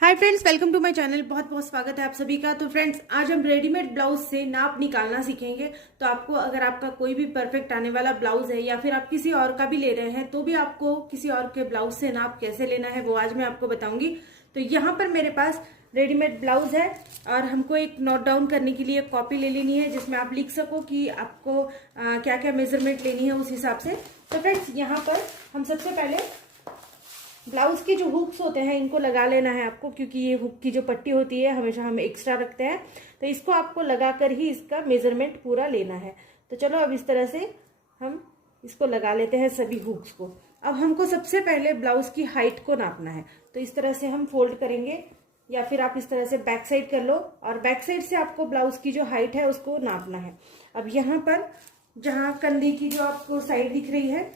Hi friends, welcome to my channel. बहुत बहुत स्वागत है आप सभी का। तो फ्रेंड्स, आज हम रेडीमेड ब्लाउज से नाप निकालना सीखेंगे। तो आपको अगर आपका कोई भी परफेक्ट आने वाला ब्लाउज है या फिर आप किसी और का भी ले रहे हैं तो भी आपको किसी और के ब्लाउज से नाप कैसे लेना है वो आज मैं आपको बताऊंगी। तो यहाँ पर मेरे पास रेडीमेड ब्लाउज है और हमको एक नोट डाउन करने के लिए कॉपी ले लेनी है जिसमें आप लिख सको कि आपको क्या क्या मेजरमेंट लेनी है उस हिसाब से। तो फ्रेंड्स, यहाँ पर हम सबसे पहले ब्लाउज के जो हुक्स होते हैं इनको लगा लेना है आपको, क्योंकि ये हुक की जो पट्टी होती है हमेशा हम एक्स्ट्रा रखते हैं, तो इसको आपको लगाकर ही इसका मेजरमेंट पूरा लेना है। तो चलो अब इस तरह से हम इसको लगा लेते हैं सभी हुक्स को। अब हमको सबसे पहले ब्लाउज की हाइट को नापना है। तो इस तरह से हम फोल्ड करेंगे या फिर आप इस तरह से बैक साइड कर लो और बैक साइड से आपको ब्लाउज की जो हाइट है उसको नापना है। अब यहाँ पर जहाँ कंधे की जो आपको साइड दिख रही है,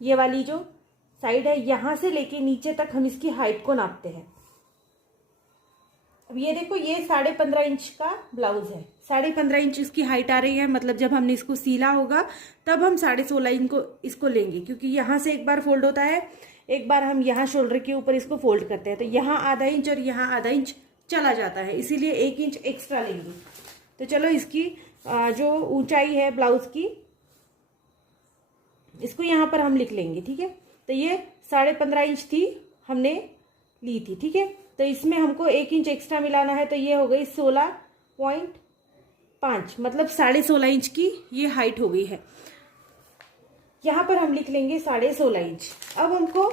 ये वाली जो साइड है, यहां से लेके नीचे तक हम इसकी हाइट को नापते हैं। अब ये देखो, ये 15.5 इंच का ब्लाउज है। 15.5 इंच इसकी हाइट आ रही है, मतलब जब हमने इसको सीला होगा तब हम 16.5 इंच को इसको लेंगे, क्योंकि यहां से एक बार फोल्ड होता है, एक बार हम यहाँ शोल्डर के ऊपर इसको फोल्ड करते हैं, तो यहाँ आधा इंच और यहाँ आधा इंच चला जाता है, इसीलिए 1 इंच एक्स्ट्रा लेंगे। तो चलो इसकी जो ऊंचाई है ब्लाउज की, इसको यहाँ पर हम लिख लेंगे, ठीक है। तो ये 15.5 इंच थी, हमने ली थी, ठीक है। तो इसमें हमको 1 इंच एक्स्ट्रा मिलाना है, तो ये हो गई 16.5, मतलब 16.5 इंच की ये हाइट हो गई है। यहां पर हम लिख लेंगे 16.5 इंच। अब हमको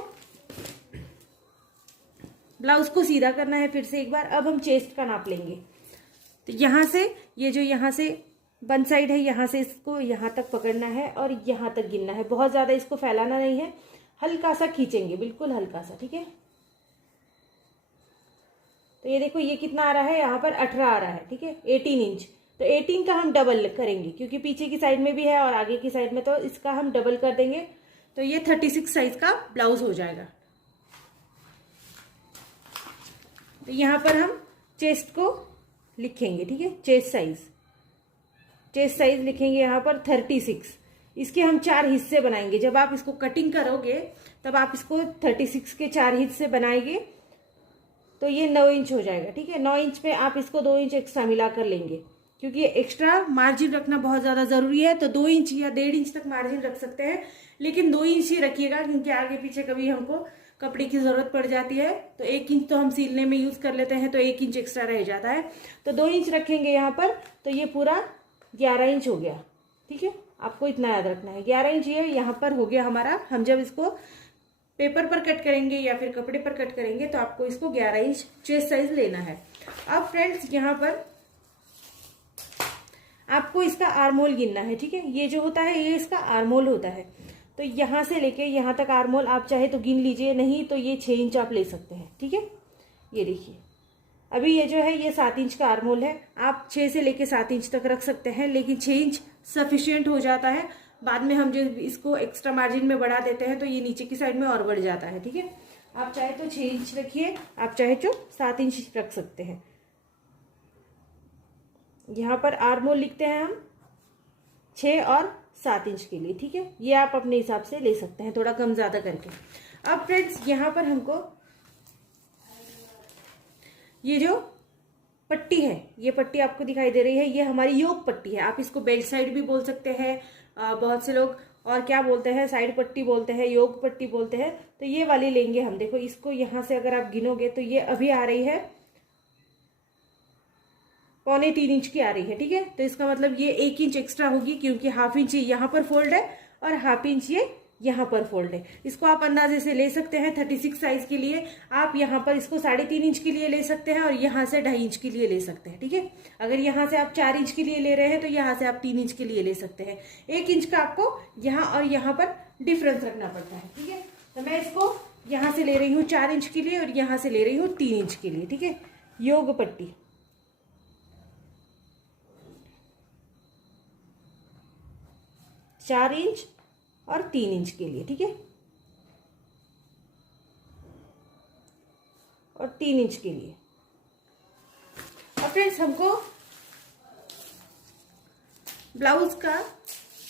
ब्लाउज को सीधा करना है फिर से एक बार। अब हम चेस्ट का नाप लेंगे। तो यहां से ये जो यहां से वन साइड है, यहां से इसको यहां तक पकड़ना है और यहां तक गिनना है। बहुत ज्यादा इसको फैलाना नहीं है, हल्का सा खींचेंगे, बिल्कुल हल्का सा, ठीक है। तो ये देखो, ये कितना आ रहा है, यहाँ पर 18 आ रहा है, ठीक है, 18 इंच। तो 18 का हम डबल करेंगे, क्योंकि पीछे की साइड में भी है और आगे की साइड में, तो इसका हम डबल कर देंगे। तो ये 36 साइज का ब्लाउज हो जाएगा। तो यहाँ पर हम चेस्ट को लिखेंगे, ठीक है, चेस्ट साइज लिखेंगे यहाँ पर 36। इसके हम 4 हिस्से बनाएंगे। जब आप इसको कटिंग करोगे तब आप इसको 36 के 4 हिस्से बनाएंगे, तो ये 9 इंच हो जाएगा, ठीक है। 9 इंच पे आप इसको 2 इंच एक्स्ट्रा मिला कर लेंगे, क्योंकि एक्स्ट्रा मार्जिन रखना बहुत ज्यादा जरूरी है। तो 2 इंच या 1.5 इंच तक मार्जिन रख सकते हैं, लेकिन 2 इंच ही रखिएगा, क्योंकि आगे पीछे कभी हमको कपड़े की जरूरत पड़ जाती है। तो 1 इंच तो हम सीलने में यूज कर लेते हैं, तो 1 इंच एक्स्ट्रा रह जाता है। तो 2 इंच रखेंगे यहाँ पर, तो ये पूरा 11 इंच हो गया, ठीक है। आपको इतना याद रखना है, 11 इंच ये यहाँ पर हो गया हमारा। हम जब इसको पेपर पर कट करेंगे या फिर कपड़े पर कट करेंगे तो आपको इसको 11 इंच चेस्ट साइज लेना है। अब फ्रेंड्स, यहाँ पर आपको इसका आर्मोल गिनना है, ठीक है। ये जो होता है ये इसका आर्मोल होता है। तो यहाँ से लेके यहाँ तक आर्मोल आप चाहे तो गिन लीजिए, नहीं तो ये 6 इंच आप ले सकते हैं, ठीक है। ये देखिए, अभी ये जो है ये 7 इंच का आर्मोल है। आप 6 से लेके 7 इंच तक रख सकते हैं, लेकिन 6 इंच सफिशियंट हो जाता है। बाद में हम जो इसको एक्स्ट्रा मार्जिन में बढ़ा देते हैं तो ये नीचे की साइड में और बढ़ जाता है, ठीक है। आप चाहे तो 6 इंच रखिए, आप चाहे तो 7 इंच रख सकते हैं। यहाँ पर आर्मोल लिखते हैं हम 6 और 7 इंच के लिए, ठीक है। ये आप अपने हिसाब से ले सकते हैं, थोड़ा कम ज्यादा करके। अब फ्रेंड्स, यहाँ पर हमको ये जो पट्टी है, ये पट्टी आपको दिखाई दे रही है, ये हमारी योक पट्टी है। आप इसको बेल्ट साइड भी बोल सकते हैं, बहुत से लोग और क्या बोलते हैं, साइड पट्टी बोलते हैं, योक पट्टी बोलते हैं। तो ये वाली लेंगे हम। देखो, इसको यहां से अगर आप गिनोगे तो ये अभी आ रही है 3.25 इंच की आ रही है, ठीक है। तो इसका मतलब ये 1 इंच एक्स्ट्रा होगी, क्योंकि हाफ इंच यहाँ पर फोल्ड है और हाफ इंच ये यहाँ पर फोल्ड है। इसको आप अंदाजे से ले सकते हैं 36 साइज के लिए। आप यहाँ पर इसको 3.5 इंच के लिए ले सकते हैं और यहाँ से 2.5 इंच के लिए ले सकते हैं, ठीक है। अगर यहाँ से आप 4 इंच के लिए ले रहे हैं तो यहाँ से आप 3 इंच के लिए ले सकते हैं। 1 इंच का आपको यहाँ और यहाँ पर डिफरेंस रखना पड़ता है, ठीक है। तो मैं इसको यहाँ से ले रही हूँ 4 इंच के लिए और यहाँ से ले रही हूँ 3 इंच के लिए, ठीक है। योग पट्टी 4 इंच और 3 इंच के लिए, ठीक है, और 3 इंच के लिए। और फ्रेंड्स, हमको ब्लाउज का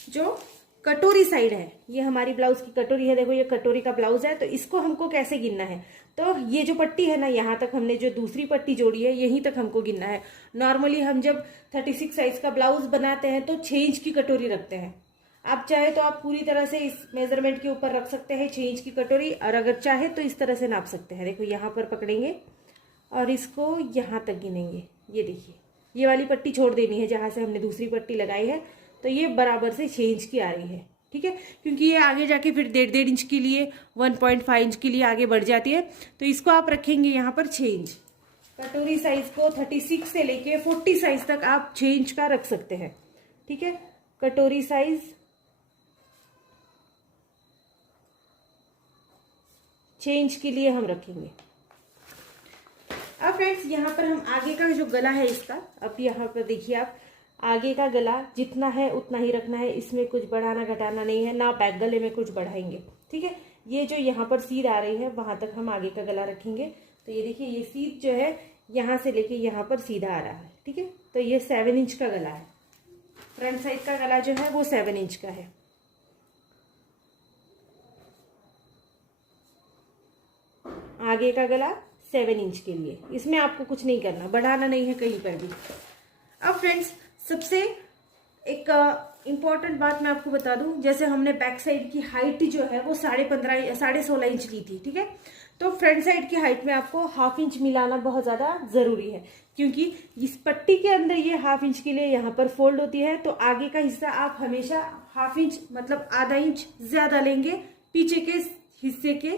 जो कटोरी साइड है, ये हमारी ब्लाउज की कटोरी है। देखो, ये कटोरी का ब्लाउज है, तो इसको हमको कैसे गिनना है। तो ये जो पट्टी है ना, यहाँ तक हमने जो दूसरी पट्टी जोड़ी है यहीं तक हमको गिनना है। नॉर्मली हम जब 36 साइज का ब्लाउज बनाते हैं तो 6 इंच की कटोरी रखते हैं। आप चाहे तो आप पूरी तरह से इस मेजरमेंट के ऊपर रख सकते हैं 6 इंच की कटोरी, और अगर चाहे तो इस तरह से नाप सकते हैं। देखो यहाँ पर पकड़ेंगे और इसको यहाँ तक गिनेंगे। ये देखिए, ये वाली पट्टी छोड़ देनी है जहाँ से हमने दूसरी पट्टी लगाई है, तो ये बराबर से 6 इंच की आ रही है। ठीक है, क्योंकि ये आगे जाके फिर 1.5 इंच के लिए 1.5 इंच के लिए आगे बढ़ जाती है, तो इसको आप रखेंगे यहाँ पर 6 इंच। कटोरी साइज को 36 से लेके 40 साइज तक आप 6 इंच का रख सकते हैं। ठीक है, कटोरी साइज 6 इंच के लिए हम रखेंगे। अब फ्रेंड्स यहाँ पर हम आगे का जो गला है इसका, अब यहाँ पर देखिए आप, आगे का गला जितना है उतना ही रखना है, इसमें कुछ बढ़ाना घटाना नहीं है, ना बैक गले में कुछ बढ़ाएंगे। ठीक है, ये जो यहाँ पर सीध आ रही है वहां तक हम आगे का गला रखेंगे। तो ये देखिए, ये सीध जो है यहाँ से लेके यहाँ पर सीधा आ रहा है। ठीक है, तो ये 7 इंच का गला है। फ्रंट साइड का गला जो है वो 7 इंच का है। आगे का गला 7 इंच के लिए, इसमें आपको कुछ नहीं करना, बढ़ाना नहीं है कहीं पर भी। अब फ्रेंड्स सबसे एक इम्पॉर्टेंट बात मैं आपको बता दूं, जैसे हमने बैक साइड की हाइट जो है वो 16.5 इंच ली थी। ठीक है, तो फ्रंट साइड की हाइट में आपको ½ इंच मिलाना बहुत ज्यादा जरूरी है, क्योंकि इस पट्टी के अंदर ये ½ इंच के लिए यहाँ पर फोल्ड होती है, तो आगे का हिस्सा आप हमेशा ½ इंच मतलब आधा इंच ज्यादा लेंगे पीछे के हिस्से के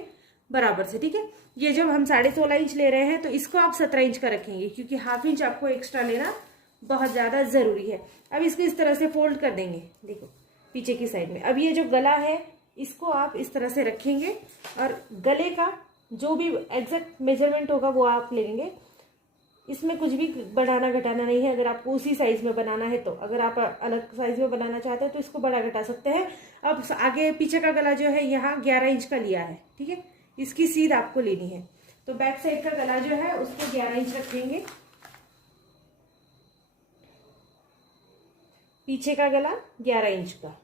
बराबर से। ठीक है, ये जब हम 16.5 इंच ले रहे हैं तो इसको आप 17 इंच का रखेंगे, क्योंकि ½ इंच आपको एक्स्ट्रा लेना बहुत ज्यादा जरूरी है। अब इसको इस तरह से फोल्ड कर देंगे, देखो पीछे की साइड में। अब ये जो गला है इसको आप इस तरह से रखेंगे, और गले का जो भी एग्जैक्ट मेजरमेंट होगा वो आप लेंगे। इसमें कुछ भी बढ़ाना घटाना नहीं है। अगर आपको उसी साइज में बनाना है तो, अगर आप अलग साइज में बनाना चाहते हैं तो इसको बढ़ा घटा सकते हैं। अब आगे पीछे का गला जो है यहाँ 11 इंच का लिया है। ठीक है, इसकी सीध आपको लेनी है, तो बैक साइड का गला जो है उसको 11 इंच रखेंगे, पीछे का गला 11 इंच का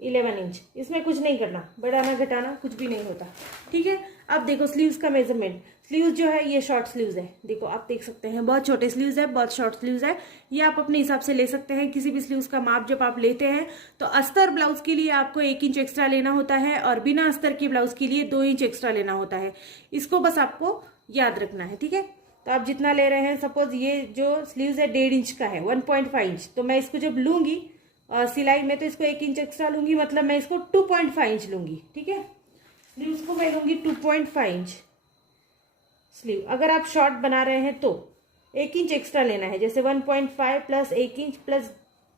11 इंच। इसमें कुछ नहीं करना, बढ़ाना घटाना कुछ भी नहीं होता। ठीक है, अब देखो स्लीव्स का मेजरमेंट। स्लीव्स जो है ये शॉर्ट स्लीव्स है, देखो आप देख सकते हैं, बहुत छोटे स्लीव्स है, बहुत शॉर्ट स्लीव्स है। ये आप अपने हिसाब से ले सकते हैं। किसी भी स्लीव्स का माप जब आप लेते हैं तो अस्तर ब्लाउज के लिए आपको 1 इंच एक्स्ट्रा लेना होता है, और बिना अस्तर के ब्लाउज के लिए 2 इंच एक्स्ट्रा लेना होता है। इसको बस आपको याद रखना है। ठीक है, तो आप जितना ले रहे हैं, सपोज ये जो स्लीव्स है 1.5 इंच का है, 1.5 इंच, तो मैं इसको जब लूंगी सिलाई में तो इसको 1 इंच एक्स्ट्रा लूंगी, मतलब मैं इसको 2.5 इंच लूंगी। ठीक है, स्लीव्स को मैं लूंगी 2.5 इंच स्लीव। अगर आप शॉर्ट बना रहे हैं तो 1 इंच एक्स्ट्रा लेना है, जैसे 1.5 plus 1 inch plus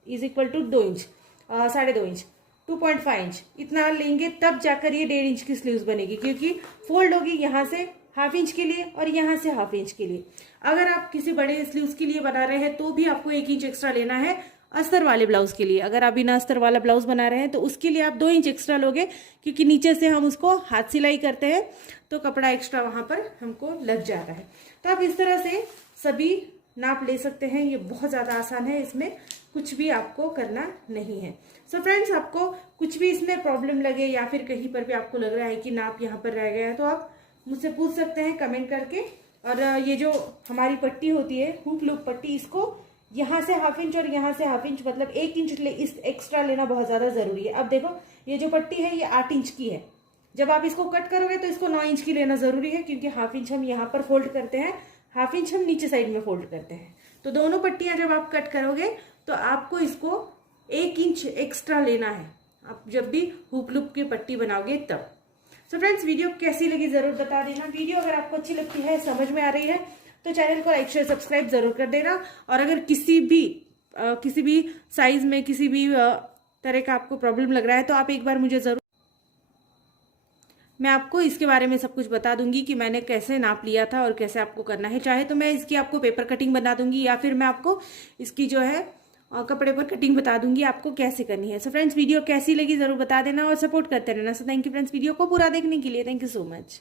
is equal to 2 inch, 2.5 inch, 2.5 inch इतना लेंगे, तब जाकर ये 1.5 इंच की स्लीव्स बनेगी, क्योंकि फोल्ड होगी यहाँ से ½ इंच के लिए और यहाँ से ½ इंच के लिए। अगर आप किसी बड़े स्लीव्स के लिए बना रहे हैं तो भी आपको 1 इंच एक्स्ट्रा लेना है अस्तर वाले ब्लाउज के लिए। अगर आप बिना अस्तर वाला ब्लाउज बना रहे हैं तो उसके लिए आप 2 इंच एक्स्ट्रा लोगे, क्योंकि नीचे से हम उसको हाथ सिलाई करते हैं तो कपड़ा एक्स्ट्रा वहां पर हमको लग जाता है। तो आप इस तरह से सभी नाप ले सकते हैं। ये बहुत ज्यादा आसान है, इसमें कुछ भी आपको करना नहीं है। सो फ्रेंड्स, आपको कुछ भी इसमें प्रॉब्लम लगे या फिर कहीं पर भी आपको लग रहा है कि नाप यहाँ पर रह गया है, तो आप मुझसे पूछ सकते हैं कमेंट करके। और ये जो हमारी पट्टी होती है हुक लूप पट्टी, इसको यहाँ से ½ इंच और यहाँ से ½ इंच मतलब 1 इंच इस एक्स्ट्रा लेना बहुत ज्यादा जरूरी है। अब देखो ये जो पट्टी है ये 8 इंच की है, जब आप इसको कट करोगे तो इसको 9 इंच की लेना जरूरी है, क्योंकि ½ इंच हम यहाँ पर फोल्ड करते हैं, ½ इंच हम नीचे साइड में फोल्ड करते हैं। तो दोनों पट्टियां जब आप कट करोगे तो आपको इसको 1 इंच एक्स्ट्रा लेना है, आप जब भी हुक लूप की पट्टी बनाओगे तब। सो फ्रेंड्स, वीडियो कैसी लगी जरूर बता देना। वीडियो अगर आपको अच्छी लगती है, समझ में आ रही है, तो चैनल को लाइक शेयर सब्सक्राइब जरूर कर देना। और अगर किसी भी साइज में किसी भी तरह का आपको प्रॉब्लम लग रहा है तो आप एक बार मुझे जरूर, मैं आपको इसके बारे में सब कुछ बता दूंगी कि मैंने कैसे नाप लिया था और कैसे आपको करना है। चाहे तो मैं इसकी आपको पेपर कटिंग बना दूंगी, या फिर मैं आपको इसकी जो है कपड़े पर कटिंग बता दूंगी आपको कैसे करनी है। सो फ्रेंड्स, वीडियो कैसी लगी जरूर बता देना और सपोर्ट करते रहना। So thank you friends, video को पूरा देखने के लिए। Thank you so much.